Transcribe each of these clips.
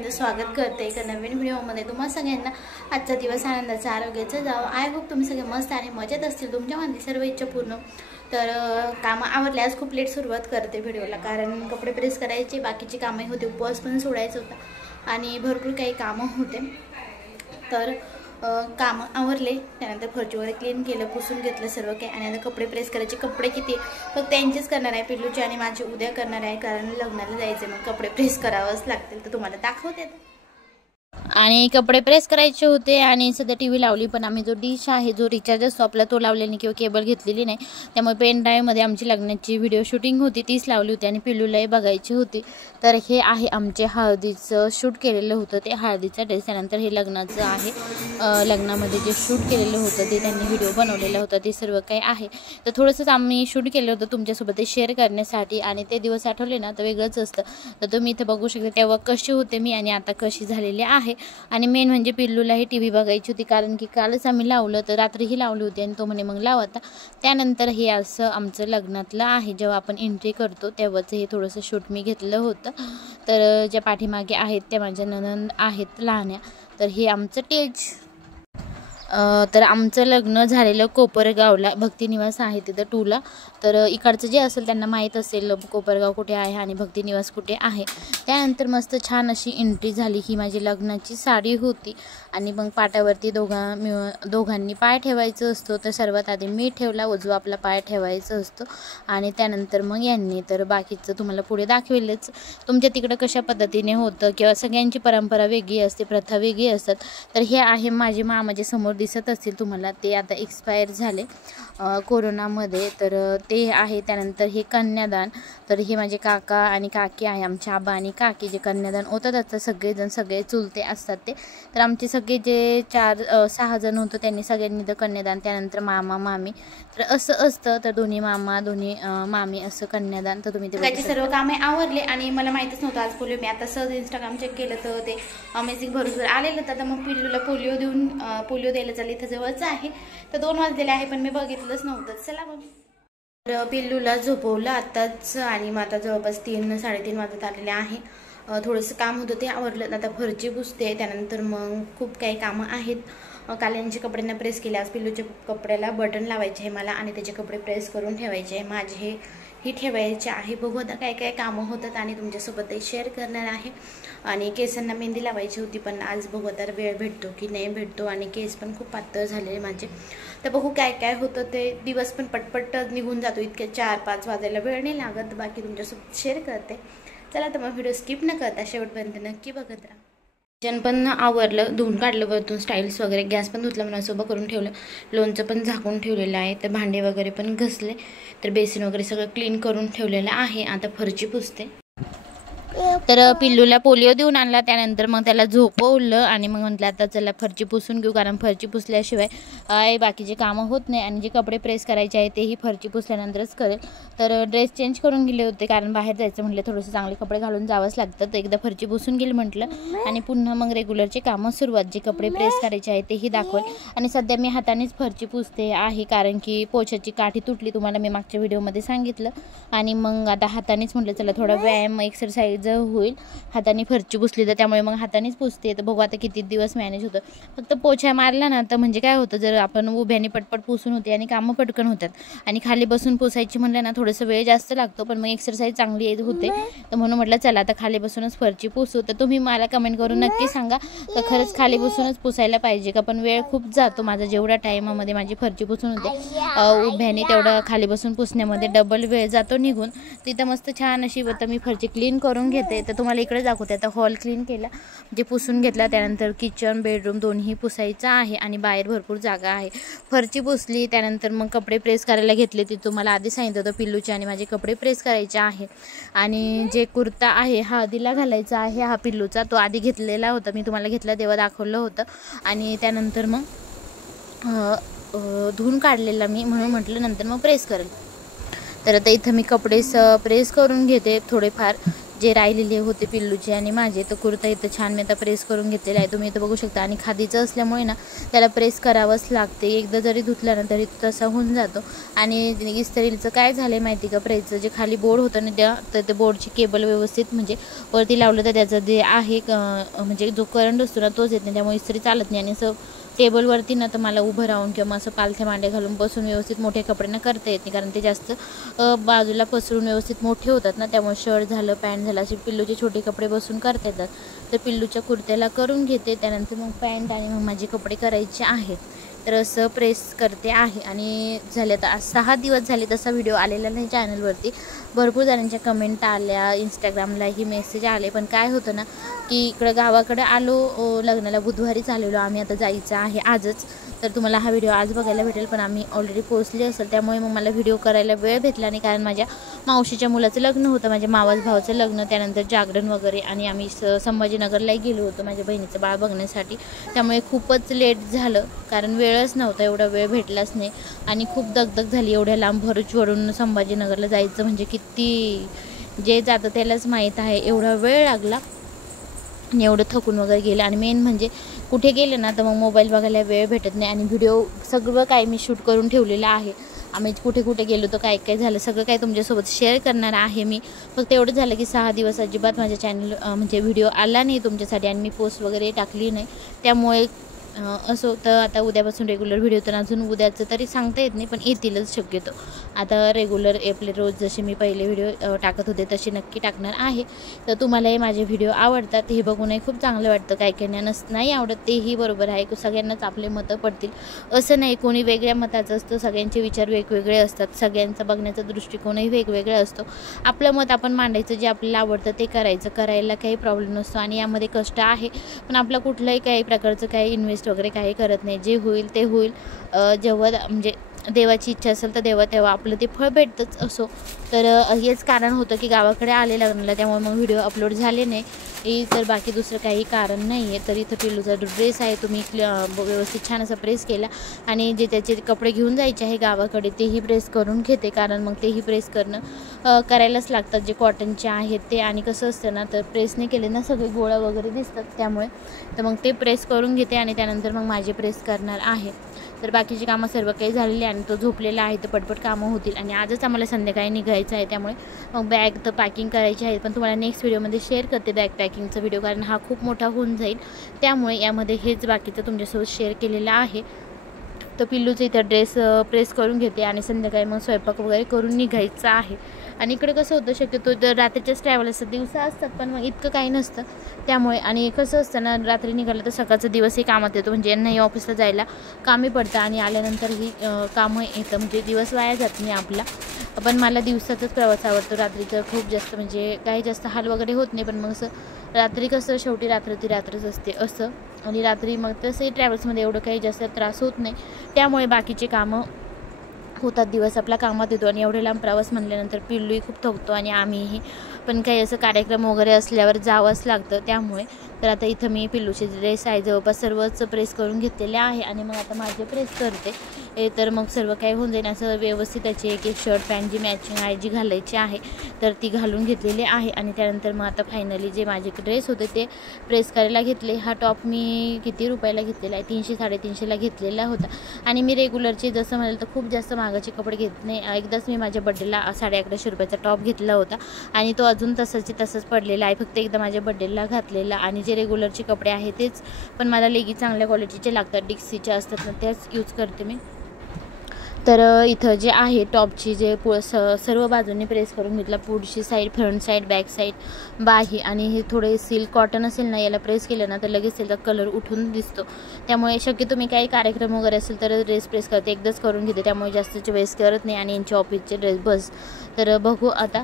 सगळ्यांचं स्वागत करते एका नवीन व्हिडिओमध्ये। तुम्हा सगळ्यांना आजचा दिवस आनंदाचा आरोग्याचा जावो। आय होप तुम्ही सगळे मस्त आणि मजेत असतील। तुमच्या मनातील सर्व इच्छा पूर्ण। तर काम आवरले। आज खूप लेट सुरुवात करते व्हिडिओला, कारण कपडे प्रेस करायचे, बाकीची कामे होते, उपवास पण सोडायचा होता आणि भरपूर काही कामं होते। तर काम आवरले, त्यानंतर फरची वगैरे क्लीन केलं, पुसून घेतलं सर्व काही। आणि आता कपडे प्रेस करायचे। कपडे किती फक्त त्यांचेच करणार आहे, पिल्लूचे आणि माझे उद्या करणार आहे, कारण लग्नाला जायचे, मग कपडे प्रेस करावंच लागतील। तर तुम्हाला दाखवते आणि कपडे प्रेस करायचे होते। आणि सध्या टीव्ही लावली, पण आम्ही जो डिश आहे, जो रिचार्ज असतो आपला, तो लावलेला नाही किंवा केबल घेतलेली नाही, त्यामुळे पेन ड्राईव्ह मध्ये आमची लग्नाची व्हिडिओ शूटिंग होती, तीच लावली होती आणि पिल्लूलाही बघायची होती। तर हे आहे आमचे हळदीचं शूट केलेलं होतं, ते हळदीचा ड्रेस। त्यानंतर हे लग्नाचं आहे, लग्नामध्ये जे शूट केलेलं होतं ते त्यांनी व्हिडिओ बनवलेला होता, ते सर्व काही आहे। तर थोडंसंच आम्ही शूट केलं होतं तुमच्यासोबत ते शेअर करण्यासाठी, आणि ते दिवस आठवले ना तर वेगळंच असतं। तर तुम्ही इथे बघू शकता तेव्हा कशी होते मी आणि आता कशी झालेली आहे। आणि मेन म्हणजे पिल्लूलाही टीव्ही बघायची होती, कारण की कालच आम्ही लावलं, तर रात्रीही लावली होती आणि तो म्हणे मग लाव आता। त्यानंतर हे असं आमचं लग्नातलं आहे, जेव्हा आपण एंट्री करतो तेव्हाच हे थोडंसं शूट मी घेतलं होतं। तर ज्या पाठीमागे आहेत त्या माझ्या नणंद आहेत लहान्या। तर हे आमचं टेज। तर आमचं लग्न झालेलं कोपरगावला, भक्ती निवास आहे तिथं 2ला। तर इकडचं जे असेल त्यांना माहीत असेल कोपरगाव कुठे आहे आणि भक्ती निवास कुठे आहे। त्यानंतर मस्त छान अशी एंट्री झाली। ही माझी लग्नाची साडी होती आणि मग पाटावरती दोघांनी पाय ठेवायचं असतो। तर सर्वात आधी मी ठेवला, उजवा आपला पाय ठेवायचा असतो, आणि त्यानंतर मग यांनी। तर बाकीचं तुम्हाला पुढे दाखवेलच। तुमच्या तिकडं कशा पद्धतीने होतं किंवा सगळ्यांची परंपरा वेगळी असते, प्रथा वेगळी असतात। तर हे आहे माझे मामा, जे समोर दिसत असतील तुम्हाला, ते आता एक्सपायर झाले कोरोनामध्ये, तर ते आहे। त्यानंतर हे कन्यादान। तर हे माझे काका आणि काकी आहे, आमचे आबा आणि काकी, जे कन्यादान होतात आता सगळेजण, सगळे चुलते असतात ते। तर आमचे सगळे जे 4-6 जण होतं त्यांनी सगळ्यांनी तर कन्यादान, त्यानंतर मामा मामी, तर असं असतं। तर दोन्ही मामा दोन्ही मामी असं कन्यादान। तर तुम्ही ते सर्व कामे आवरले आणि मला माहीतच नव्हतं आज पोलिओ। मी आता सहज इंस्टाग्राम चेक केलं तर ते अमेझिंग भरपूर आलेलं होतं। तर मग पिल्लूला पोलिओ देऊन पोलिओ द्यायला चालली, इथं जवळच आहे। तर 2 वाजलेले आहे, पण मी बघितलंच नव्हतं। चला मग पिल्लूला झोपवलं आत्ताच, आणि मग आता जवळपास 3-3:30 वाजत आलेले आहे। थोडंसं काम होतं ते आवरलं, आता फरची पुसते। त्यानंतर मग खूप काही कामं आहेत। काल यांचे कपड्यांना प्रेस केले, आज पिल्लूच्या कपड्याला बटन लावायचे आहे मला, आणि त्याचे कपडे प्रेस करून ठेवायचे आहे, माझे ही ठेवायचे आहे। बघू आता काय काय कामं होतात आणि तुमच्यासोबतही शेअर करणार आहे। आणि केसांना मेहंदी लावायची होती, पण आज बघू आता वेळ भेटतो की नाही भेटतो, आणि केस पण खूप पातळ झालेले माझे। तर बघू काय काय होतं ते। दिवस पण पटपट निघून जातो, इतके 4-5 वाजायला वेळ नाही लागत। बाकी तुमच्यासोबत शेअर करते। चला तर मग व्हिडिओ स्किप न करता शेवटपर्यंत नक्की बघत राहा। किचन पण आवरलं, धुवून काढलं वरतून स्टाईल्स वगैरे, गॅस पण धुतला, म्हणून सोबत करून ठेवलं, लोणचं पण झाकून ठेवलेलं आहे। तर भांडे वगैरे पण घसले, तर बेसिन वगैरे सगळं क्लीन करून ठेवलेलं आहे। आता फरची पुसते। तर पिल्लूला पोलिओ देऊन आणला, त्यानंतर मग त्याला झोपवलं आणि मग म्हटलं आता चला फरची पुसून घेऊ, कारण फरची पुसल्याशिवाय बाकीचे कामं होत नाही, आणि जे कपडे प्रेस करायचे आहे तेही फरची पुसल्यानंतरच करेल। तर ड्रेस चेंज करून गेले होते, कारण बाहेर जायचं म्हटलं थोडंसं चांगले कपडे घालून जावंच लागतं। तर एकदा फरची पुसून गेली म्हटलं, आणि पुन्हा मग रेग्युलरचे कामं सुरुवात, जे कपडे प्रेस करायचे आहे तेही दाखवेल। आणि सध्या मी हातानेच फरची पुसते आहे, कारण की पोछाची काठी तुटली, तुम्हाला मी मागच्या व्हिडिओमध्ये सांगितलं। आणि मग आता हातानेच म्हटलं चला थोडा व्यायाम, एक्सरसाइज होईल, हाताने फरची पुसली तर, त्यामुळे मग हातानेच पुसते। तर बघू आता किती दिवस मॅनेज होतं। फक्त पोछा मारला ना तर म्हणजे काय होतं, जर आपण उभ्याने पटपट पुसून होते आणि कामं पटकन होतात, आणि खाली बसून पुसायची म्हणलं ना थोडंसं वेळ जास्त लागतो, पण मग एक्सरसाइज चांगली होते। तर म्हणून म्हटलं चला आता खाली बसूनच फरची पुसू। तर तुम्ही मला कमेंट करून नक्की सांगा तर खरंच खाली बसूनच पुसायला पाहिजे का, पण वेळ खूप जातो माझा, जेवढ्या टाईमामध्ये माझी फरची पुसून होते उभ्याने, तेवढं खाली बसून पुसण्यामध्ये डबल वेळ जातो निघून। तिथं मस्त छान अशी आता मी फरची क्लीन करून घेते। तर तुम्हाला इकडे दाखवते, आता हॉल क्लीन केला, जे पुसून घेतला, त्यानंतर किचन बेडरूम दोन्ही पुसायचं आहे, आणि बाहेर भरपूर जागा आहे। फरची पुसली, त्यानंतर मग कपडे प्रेस करायला घेतले, ते तुम्हाला आधी सांगितलं होतं पिल्लूचे आणि माझे कपडे प्रेस करायचे आहे। आणि जे कुर्ता आहे हळदीला घालायचा आहे हा पिल्लूचा, तो आधी घेतलेला होता, मी तुम्हाला घेतला तेव्हा दाखवलं होतं, आणि त्यानंतर मग धुवून काढलेला मी, म्हणून म्हटलं नंतर मग प्रेस करेल। तर आता इथं मी कपडे प्रेस करून घेते थोडेफार, जे राहिलेले होते पिल्लूचे आणि माझे. तो कुर्ता इथं छान मी आता प्रेस करून घेतलेला आहे, तुम्ही इथं बघू शकता. आणि खादीचं असल्यामुळे ना त्याला प्रेस करावंच लागते, एकदा जरी धुतलं ना तरी तसा होऊन जातो. आणि इस्त्रीचं काय झालं आहे माहिती का, प्रेसचं जे खाली बोर्ड होतं ना तर ते बोर्डची केबल व्यवस्थित म्हणजे वरती लावलं तर त्याचं जे आहे म्हणजे जो करंट असतो ना तोच येत नाही, त्यामुळे इस्त्री चालत नाही. आणि असं टेबलवरती ना तर मला उभं राहून किंवा असं पालथ्या मांड्या घालून बसून व्यवस्थित मोठे कपडे ना करता येत नाही, कारण ते जास्त बाजूला पसरून व्यवस्थित मोठे होतात ना, त्यामुळे शर्ट झालं पॅन्ट झालं असे पिल्लूचे छोटे कपडे बसून करता येतात. तर पिल्लूच्या कुर्त्याला करून घेते, त्यानंतर मग पॅन्ट आणि मग माझे कपडे करायचे आहेत. तर असं प्रेस करते आहे. आणि झाले आता 6 दिवस झाले तसा व्हिडिओ आलेला नाही चॅनलवरती. भरपूर जणांच्या कमेंट आल्या, इंस्टाग्रामलाही मेसेज आले, पण काय होतं ना की इकडं गावाकडे आलो लग्नाला, बुधवारीच आलेलो आम्ही, आता जायचं आहे आजच. तर तुम्हाला हा व्हिडिओ आज बघायला भेटेल, पण आम्ही ऑलरेडी पोहोचले असेल, त्यामुळे मग मला व्हिडिओ करायला वेळ भेटला नाही, कारण माझ्या मावशीच्या मुलाचं लग्न होतं, माझ्या मावस भावाचं लग्न, त्यानंतर जागरण वगैरे. आणि आम्ही संभाजीनगरलाही गेलो होतो माझ्या बहिणीचं बाळ बघण्यासाठी, त्यामुळे खूपच लेट झालं, कारण वेळच नव्हता, एवढा वेळ भेटलाच नाही. आणि खूप दगदग झाली, एवढ्या लांब भरूचवरून संभाजीनगरला जायचं म्हणजे किती, जे जातं त्यालाच माहीत आहे, एवढा वेळ लागला आणि एवढं थकून वगैरे गेलं. आणि मेन म्हणजे कुठे गेले ना तर मग मोबाईल बघायला वेळ भेटत नाही. आणि व्हिडिओ सगळं काय मी शूट करून ठेवलेलं आहे, आम्ही कुठे कुठे गेलो तर काय काय झालं सगळं काय तुमच्यासोबत शेअर करणार आहे मी. फक्त एवढं झालं की 6 दिवस अजिबात माझ्या चॅनल म्हणजे व्हिडिओ आला नाही तुमच्यासाठी, आणि मी पोस्ट वगैरे टाकली नाही, त्यामुळे असं तर आता उद्यापासून रेग्युलर व्हिडिओ तर अजून उद्याचं तरी सांगता येत नाही, पण येतीलच शक्यतो. आता रेग्युलर आपले रोज जसे मी पहिले व्हिडिओ टाकत होते तसे नक्की टाकणार आहे. तर तुम्हालाही माझे व्हिडिओ आवडतात हे बघूनही खूप चांगलं वाटतं, काही काहींना नाही आवडत तेही बरोबर आहे, सगळ्यांनाच आपले मतं पडतील असं नाही, कोणी वेगळ्या मताचं असतं, सगळ्यांचे विचार वेगवेगळे असतात, सगळ्यांचा बघण्याचा दृष्टिकोनही वेगवेगळा असतो. आपलं मत आपण मांडायचं, जे आपल्याला आवडतं ते करायचं, करायला काही प्रॉब्लेम नसतो. आणि यामध्ये कष्ट आहे, पण आपलं कुठलंही काही प्रकारचं काही इन्व्हेस्ट वगैरे काही करत नाही, जे होईल ते होईल. जेव्हा म्हणजे देवाची इच्छा असेल तर तेव्हा आपलं ते फळ भेटतंच असो. तर हेच कारण होतं की गावाकडे आले लग्नाला, त्यामुळे मग व्हिडिओ अपलोड झाले नाही, तर बाकी दुसरं काही कारण नाही आहे. तर इथं पिल्लूचा ड्रेस आहे, तुम्ही व्यवस्थित छान असा प्रेस केला. आणि जे त्याचे कपडे घेऊन जायचे आहे गावाकडे तेही प्रेस करून घेते, कारण मग तेही प्रेस करणं करायलाच लागतात, जे कॉटनचे आहेत ते. आणि कसं असतं ना तर प्रेस नाही केले ना सगळे गोळा वगैरे दिसतात, त्यामुळे तर मग ते प्रेस करून घेते आणि त्यानंतर मग माझे प्रेस करणार आहे. तर बाकीची कामं सर्व काही झालेली आणि तो झोपलेला आहे, तर पटपट कामं होतील. आणि आजच आम्हाला संध्याकाळी निघायचं आहे, त्यामुळे मग बॅग तर पॅकिंग करायची आहे, पण तुम्हाला नेक्स्ट व्हिडिओमध्ये शेअर करते बॅग पॅकिंगचा व्हिडिओ, कारण हा खूप मोठा होऊन जाईल, त्यामुळे यामध्ये हेच बाकीचं तुमच्यासोबत शेअर केलेलं आहे. तर पिल्लूचं इथं ड्रेस प्रेस करून घेते आणि संध्याकाळी मग स्वयंपाक वगैरे करून निघायचं आहे. आणि इकडे कसं होतं शक्यतो तर रात्रीचेच ट्रॅव्हल असतात, दिवसा असतात पण मग इतकं काही नसतं, त्यामुळे. आणि कसं असतं ना रात्री निघालं तर सकाळचा दिवसही कामात येतो, म्हणजे यांनाही ऑफिसला जायला कामी पडतं आणि आल्यानंतरही कामं येतं, म्हणजे दिवस वाया जात नाही आपला. पण मला दिवसाचाच प्रवास आवडतो, रात्रीचं खूप जास्त म्हणजे काही जास्त हाल वगैरे होत नाही, पण मग असं रात्री कसं शेवटी ती रात्रच असते असं. आणि रात्री मग तसंही ट्रॅव्हल्समध्ये एवढं काही जास्त त्रास होत नाही, त्यामुळे बाकीचे कामं होतात, दिवस आपला कामात येतो. आणि एवढे लांब प्रवास म्हटल्यानंतर पिल्लूही खूप थकतो आणि आम्हीही, पण काही असं कार्यक्रम वगैरे असल्यावर जावंच लागतं, त्यामुळे. तर आता इथं मी पिल्लूचे ड्रेस आहे जवळपास सर्वच प्रेस करून घेतलेले आहे आणि मग आता माझे प्रेस करते. तर मग सर्व काही होऊन जाईल असं व्यवस्थित. त्याची एक शर्ट पॅन्ट जी मॅचिंग आहे जी घालायची आहे तर ती घालून घेतलेली आहे. आणि त्यानंतर मग आता फायनली जे माझे ड्रेस होते ते प्रेस करायला घेतले. हा टॉप मी किती रुपयाला घेतलेला आहे, 300-350ला घेतलेला होता. आणि मी रेग्युलरचे जसं म्हणाल तर खूप जास्त महागाचे कपडे घेत नाही. एकदाच मी माझ्या बड्डेला 1150 रुपयाचा टॉप घेतला होता आणि तो अजून तसंच पडलेला आहे, फक्त एकदा माझ्या बड्डेला घातलेला. आणि जे रेग्युलरचे कपडे आहे तेच, पण मला लेगी चांगल्या क्वालिटीचे लागतात, डिक्सीचे असतात ना त्याच यूज करते मी. तर इथं जे आहे टॉपची जे सर्व बाजूंनी प्रेस करून घेतला, पुढची side, front side, back side, बाही. आणि हे थोडे सिल्क कॉटन असेल ना याला प्रेस केलं ना तर लगेच त्याचा कलर उठून दिसतो, त्यामुळे शक्यतो मी काही कार्यक्रम वगैरे असेल तर ड्रेस प्रेस करते, एकदाच करून घेते, त्यामुळे जास्तचे वेस्ट करत नाही. आणि यांचे ऑफिसचे ड्रेस बस. तर बघू आता.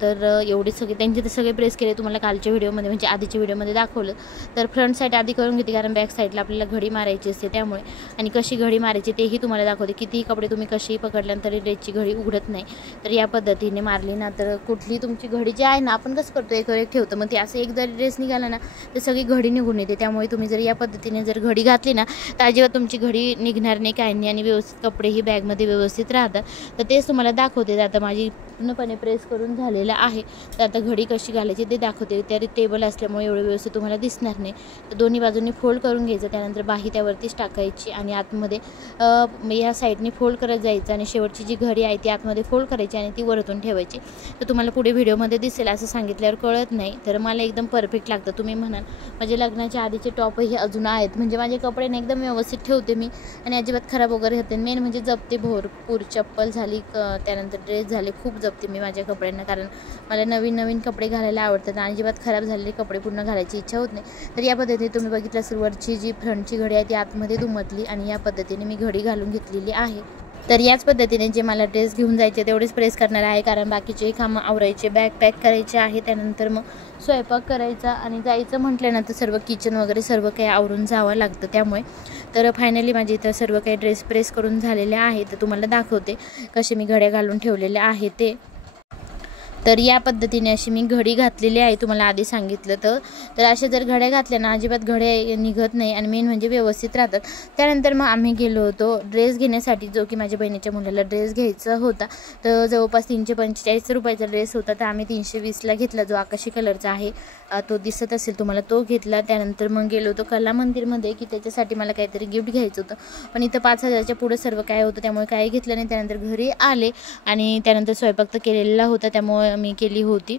तर एवढे सगळे त्यांचे ते सगळे प्रेस केले, तुम्हाला कालच्या व्हिडिओमध्ये म्हणजे आधीच्या व्हिडिओमध्ये दाखवलं. तर फ्रंट साईड आधी करून घेते, कारण बॅक साईडला आपल्याला घडी मारायची असते त्यामुळे. आणि कशी घडी मारायची तेही तुम्हाला दाखवते, कितीही कपडे कपडे तुम्ही कशीही पकडल्यानंतर ड्रेसची घडी उघडत नाही. तर या पद्धतीने मारली ना तर कुठली तुमची घडी जी आहे ना, आपण कसं करतो एक ठेवतो, मग ते असं एक जर ड्रेस निघाला ना तर सगळी घडी निघून येते. त्यामुळे तुम्ही जर या पद्धतीने जर घडी घातली ना तर अजिबात तुमची घडी निघणार नाही, काही नाही, आणि व्यवस्थित कपडे ही बॅगमध्ये व्यवस्थित राहतात. तर तेच तुम्हाला दाखवते. आता माझी पूर्णपणे प्रेस करून झालेलं आहे. तर आता घडी कशी घालायची ते दाखवते. त्या टेबल असल्यामुळे एवढं व्यवस्थित तुम्हाला दिसणार नाही. तर दोन्ही बाजूंनी फोल्ड करून घ्यायचं, त्यानंतर बाही त्यावरतीच टाकायची आणि आतमध्ये या साईडने फोल्ड करत जायचं आणि शेवटची जी घडी आहे ती आतमध्ये फोल्ड करायची आणि ती वरतून ठेवायची. तर तुम्हाला पुढे व्हिडिओमध्ये दिसेल. असं सांगितल्यावर कळत नाही, तर मला एकदम परफेक्ट लागतं. तुम्ही म्हणाल माझे लग्नाच्या आधीचे टॉपही अजून आहेत, म्हणजे माझे कपडे ना एकदम व्यवस्थित ठेवते मी आणि अजिबात खराब वगैरे होते. मेन म्हणजे जपते भरपूर. चप्पल झाली, त्यानंतर ड्रेस झाले, खूप जपते मी माझ्या कपड्यांना, कारण मला नवीन नवीन कपडे घालायला आवडतात आणि अजिबात खराब झालेले कपडे पुन्हा घालायची इच्छा होत नाही. तर या पद्धतीने तुम्ही बघितलं असेल, वरची जी फ्रंटची घडी आहे ती आतमध्ये दुमटली आणि या पद्धतीने मी घडी घालून घेतलेली आहे. तर याच पद्धतीने जे मला ड्रेस घेऊन जायचे तेवढेच प्रेस करणार आहे, कारण बाकीचे कामं आवरायचे, बॅग पॅक करायचे आहे, त्यानंतर मग स्वयंपाक करायचा आणि जायचं म्हटल्यानंतर सर्व किचन वगैरे सर्व काही आवरून जावं लागतं. त्यामुळे तर फायनली माझे इथं सर्व काही ड्रेस प्रेस करून झालेले आहे. तर तुम्हाला दाखवते कसे मी घड्या घालून ठेवलेले आहे ते. तर या पद्धतीने अशी मी घडी घातलेली आहे, तुम्हाला आधी सांगितलं. तर अशा जर घड्या घातल्या ना अजिबात घड्या निघत नाही आणि मेन म्हणजे व्यवस्थित राहतात. त्यानंतर मग आम्ही गेलो होतो ड्रेस घेण्यासाठी, जो की माझ्या बहिणीच्या मुलाला ड्रेस घ्यायचा होता. तर जवळपास 345 रुपयाचा ड्रेस होता. तर आम्ही 320ला घेतला, जो आकाशी कलरचा आहे, तो दिसत असेल तुम्हाला, तो घेतला. त्यानंतर मग गेलो होतो कला मंदिरमध्ये, की त्याच्यासाठी मला काहीतरी गिफ्ट घ्यायचं होतं, पण इथं 5000च्या पुढे सर्व काय होतं, त्यामुळे काही घेतलं नाही. त्यानंतर घरी आले आणि त्यानंतर स्वयंपाक तर केलेला होता, त्यामुळे मी केली होती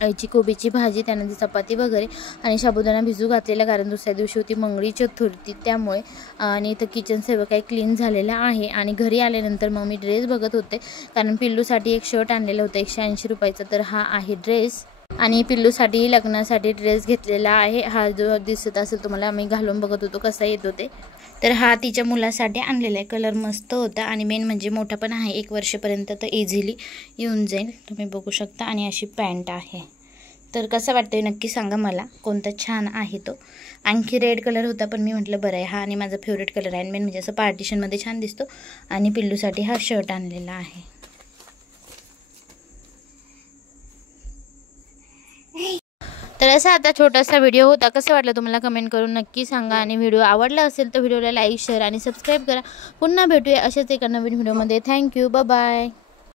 आईची कोबीची भाजी, त्यानंतर चपाती वगैरे आणि साबुदाणा भिजू घातलेला, कारण दुसऱ्या दिवशी होती मंगळी चतुर्थी, त्यामुळे. आणि इथं किचन सर्व काही क्लीन झालेलं आहे. आणि घरी आल्यानंतर मग मी ड्रेस बघत होते, कारण पिल्लूसाठी एक शर्ट आणलेलं होतं 180 रुपयाचा. तर हा आहे ड्रेस, आणि पिल्लूसाठी लग्नासाठी ड्रेस घेतलेला आहे. हा जो दिसत असेल तुम्हाला, मी घालून बघत होतो कसा येतो ते. तर हा तिच्या मुलासाठी आणलेला आहे. कलर मस्त होता आणि मेन म्हणजे मोठा पण आहे, 1 वर्षापर्यंत तर इझिली येऊन जाईल. तुम्ही बघू शकता. आणि अशी पॅन्ट आहे. तर कसं वाटतंय नक्की सांगा मला, कोणता छान आहे तो. आणखी रेड कलर होता, पण मी म्हटलं बरं आहे, हा आणि माझा फेवरेट कलर आहे. मेन म्हणजे असं पार्टिशनमध्ये छान दिसतो. आणि पिल्लूसाठी हा शर्ट आणलेला आहे. तर असा आता छोटासा व्हिडिओ होता. कसं वाटलं तुम्हाला कमेंट करून नक्की सांगा. आणि व्हिडिओ आवडला असेल तर व्हिडिओला लाईक, शेअर आणि सबस्क्राईब करा. पुन्हा भेटूया अशाच एका नवीन व्हिडिओमध्ये. Thank you, bye bye.